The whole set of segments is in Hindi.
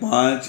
5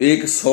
100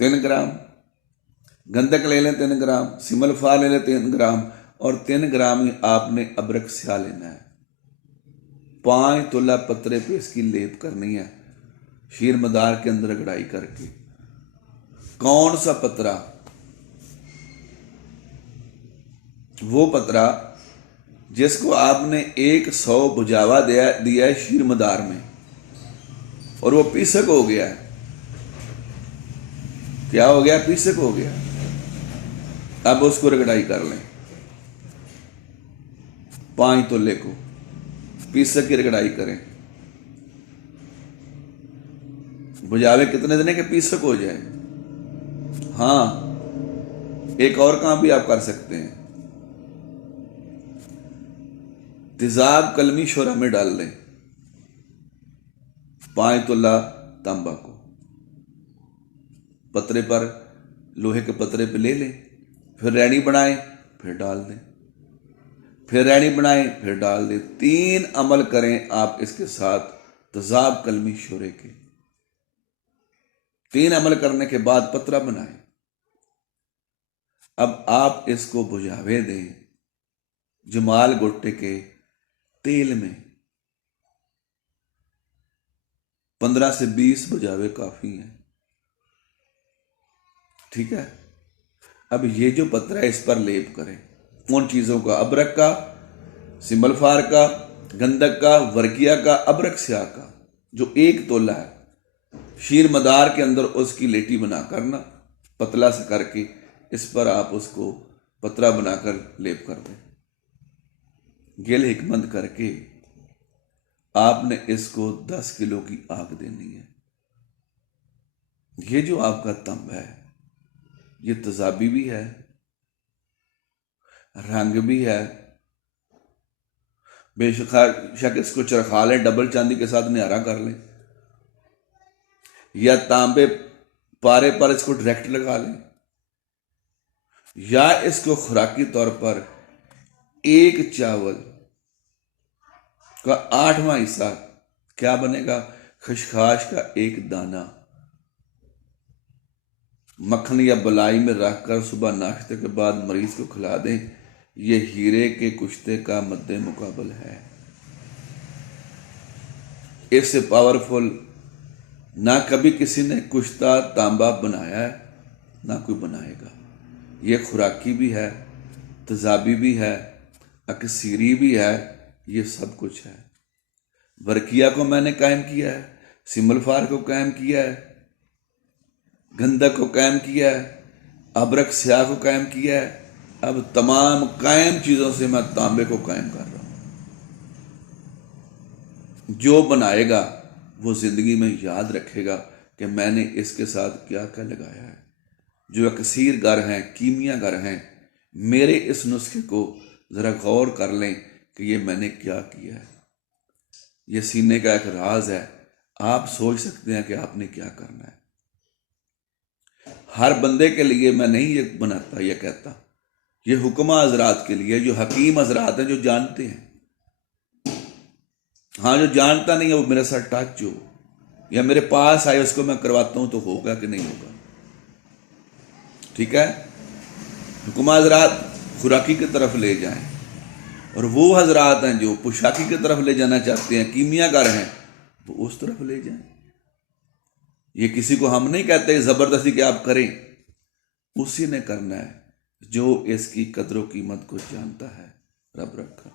3 ग्राम, गंधक ले लें 3 ग्राम, सिमल फार ले लें 3 ग्राम, और 3 ग्राम ही आपने अबरक स्या लेना है। 5 तोला पतरे पे इसकी लेप करनी है, शीर मदार के अंदर गड़ाई करके। कौन सा पतरा? वो पतरा जिसको आपने 100 बुझावा दिया है शीर मदार में, और वो पीसक हो गया है। क्या हो गया? पीसक हो गया। अब उसको रगड़ाई कर लें, 5 तोले को पीसक की रगड़ाई करें। बुझावे कितने देने के पीसक हो जाए? हाँ, एक और काम भी आप कर सकते हैं, तेजाब कलमी शोरा में डाल लें 5 तोला तांबा को, पतरे पर, लोहे के पतरे पे ले लें, फिर रैनी बनाएं, फिर डाल दें, फिर रैनी बनाएं, फिर डाल दें। 3 अमल करें आप इसके साथ तेजाब कलमी शोरे के। 3 अमल करने के बाद पतरा बनाएं। अब आप इसको बुझावे दें जमाल गोटे के तेल में। 15 से 20 बुझावे काफी हैं, ठीक है। अब ये जो पतरा है इस पर लेप करें, उन चीजों का, अबरक का, सिंबल फार का, गंधक का, वर्किया का, अबरक स्या का, जो 1 तोला है, शीर मदार के अंदर उसकी लेटी बना करना, पतला से करके इस पर आप उसको पतरा बनाकर लेप कर दें। गिल हिकमत करके आपने इसको 10 किलो की आग देनी है। ये जो आपका तंब है ये तेजाबी भी है, रंग भी है। बेशक इसको चरखा लें, डबल चांदी के साथ निहारा कर लें, या तांबे पारे पर इसको डायरेक्ट लगा लें, या इसको खुराकी तौर पर 1 चावल का 8वां हिस्सा, क्या बनेगा? खसखाश का 1 दाना मक्खन या बलाई में रखकर सुबह नाश्ते के बाद मरीज को खिला दें। ये हीरे के कुश्ते का मद्दे मुकाबल है। इससे पावरफुल ना कभी किसी ने कुश्ता तांबा बनाया है, ना कोई बनाएगा। ये खुराकी भी है, तेजाबी भी है, अकसीरी भी है, ये सब कुछ है। वर्किया को मैंने कायम किया है, सिमल फार को कायम किया है, गंधक को कायम किया है, अबरक स्या को कायम किया है। अब तमाम कायम चीजों से मैं तांबे को कायम कर रहा हूं। जो बनाएगा वो जिंदगी में याद रखेगा कि मैंने इसके साथ क्या क्या लगाया है। जो अकसीर गर हैं, कीमिया गर हैं, मेरे इस नुस्खे को जरा गौर कर लें कि ये मैंने क्या किया है। ये सीने का एक राज है, आप सोच सकते हैं कि आपने क्या करना है। हर बंदे के लिए मैं नहीं ये बनाता, ये कहता, ये हुक्मा हजरात के लिए, जो हकीम हजरात हैं, जो जानते हैं। हाँ, जो जानता नहीं है वो मेरे साथ टच हो या मेरे पास आए, उसको मैं करवाता हूं तो होगा कि नहीं होगा, ठीक है। हुक्मा हजरात खुराकी की तरफ ले जाएं, और वो हजरात हैं जो पोशाकी की तरफ ले जाना चाहते हैं, कीमियागर हैं, वो उस तरफ ले जाएं। ये किसी को हम नहीं कहते जबरदस्ती कि आप करें, उसी ने करना है जो इसकी कदर कीमत को जानता है। रब रखा।